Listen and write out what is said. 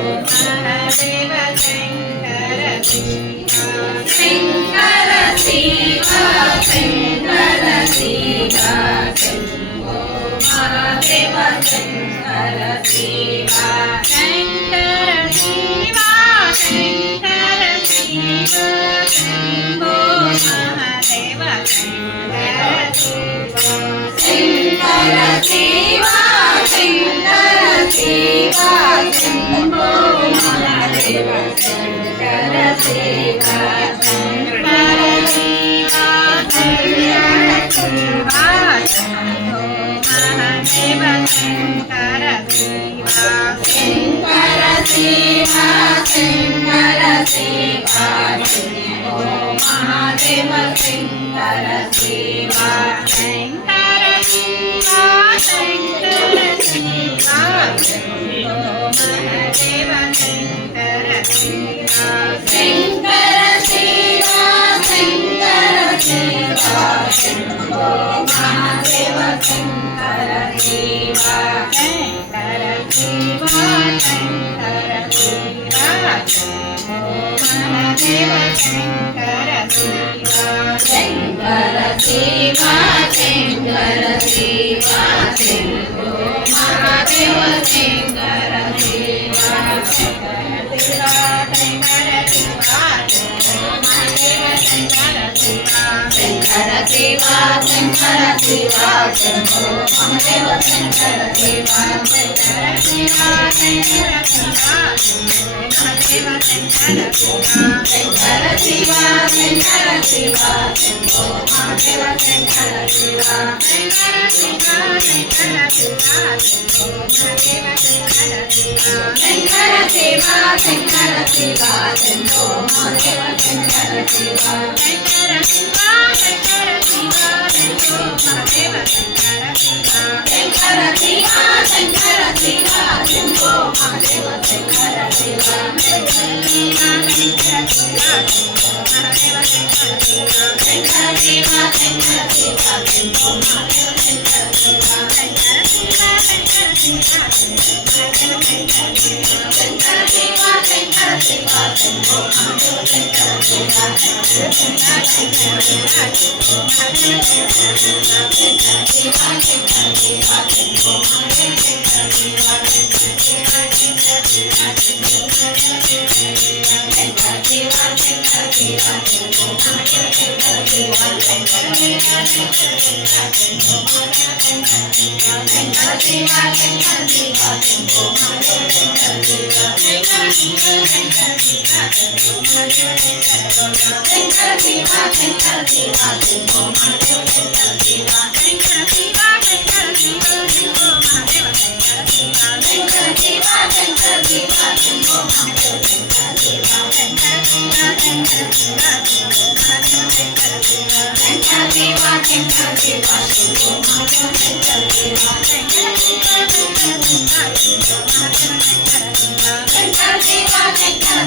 Mahadev Shankar Shankar Shiva Shankar Shiva Shambho Mahadev Shankar Shiva Shankar Shiva Shankar Shiva Shambho Mahadev Shankar Shankar Shiva Shankar Shiva Shambho Mahadev Shankar Shiva Shankar Shiva Shankar Shiva Shambho Mahadev Shankar Shiva Shankar Shiva Shankar Shiva Shambho Mahadev Shankar Shiva Shankar Shiva Shankar Shiva Shambho Mahadev Shankar Shiva Shankar Shiva Shankar Shiva Shambho Mahadev Shankar Shiva Shankar Shiva Shankar Shiva Shambho Mahadev Shankar Shiva Shankar Shiva Shankar Shiva Shambho Mahadev Shankar Shiva Shankar Shiva Shankar Shiva Shambho Mahadev Shankar Shiva Shankar Shiva Shankar Shiva Shambho Mahadev Shankar Shiva Shankar Shiva Shankar Shiva Shambho Mahadev Shankar Shiva Shankar Shiva Shankar Shiva Shambho Mahadev Shankar Shiva Shankar Shiva Shankar Shiva Shambho Mahadev Shankar Shiva Shankar Shiva Shankar Shiva Shambho Mahadev Shankar Shiva Shankar Shiva Shankar Shiva Shambho Mahadev Shankar Shiva Shankar Shiva Shankar Shiva Shambho Mahadev Shankar Shiva Shankar Shiva Shankar Shiva Shambho Mahadev Shankar Shiva Shankar Shiva Shankar Shiva Shambho Mahadev Shankar Shiva Shankar Shiva Shankar Shiva Shambho Mahadev Shankar Shiva Shankar Shiva Shankar Shiva Shambho Mahadev Shankar Shiva Shankar Shiva Shankar Shiva Shambho Mahadev Shankar Shiva Shankar Shiva Shankar Shiva Shambho Mahadev Shankar Shiva Shankar Shiva Shankar Shiva Shambho Mahadev Shankar Shiva Shankar Shiva Shankar Shiva Shambho Mahadev Shankar Shiva Shankar Shiva Shankar Shiva Shambho Mahadev Shankar Shiva Shankar Shiva Shankar Shiva Shambho Mahadev Shankar Shiva Shankar Shiva Shankar Shiva Shambho Mahadev Shankar Shiva Shankar Shiva Shankar Shiva Shambho Mahadev Shankar Shiva Shankar Shiva Shankar Shiva Shambho Mahadev Shankar Shiva Shankar Shiva Shankar Shiva Shambho Mahadev Shankar Shiva Shankar Shiva Shankar Shiva Shambho Mahadev Shankar Shiva Shankar Shiva Shankar Shiva Shambho Mahadev Shankar Shiva Shankar Shiva Shankar Shiva Shambho Mahadev Shankar Shiva Shankar Shiva Shankar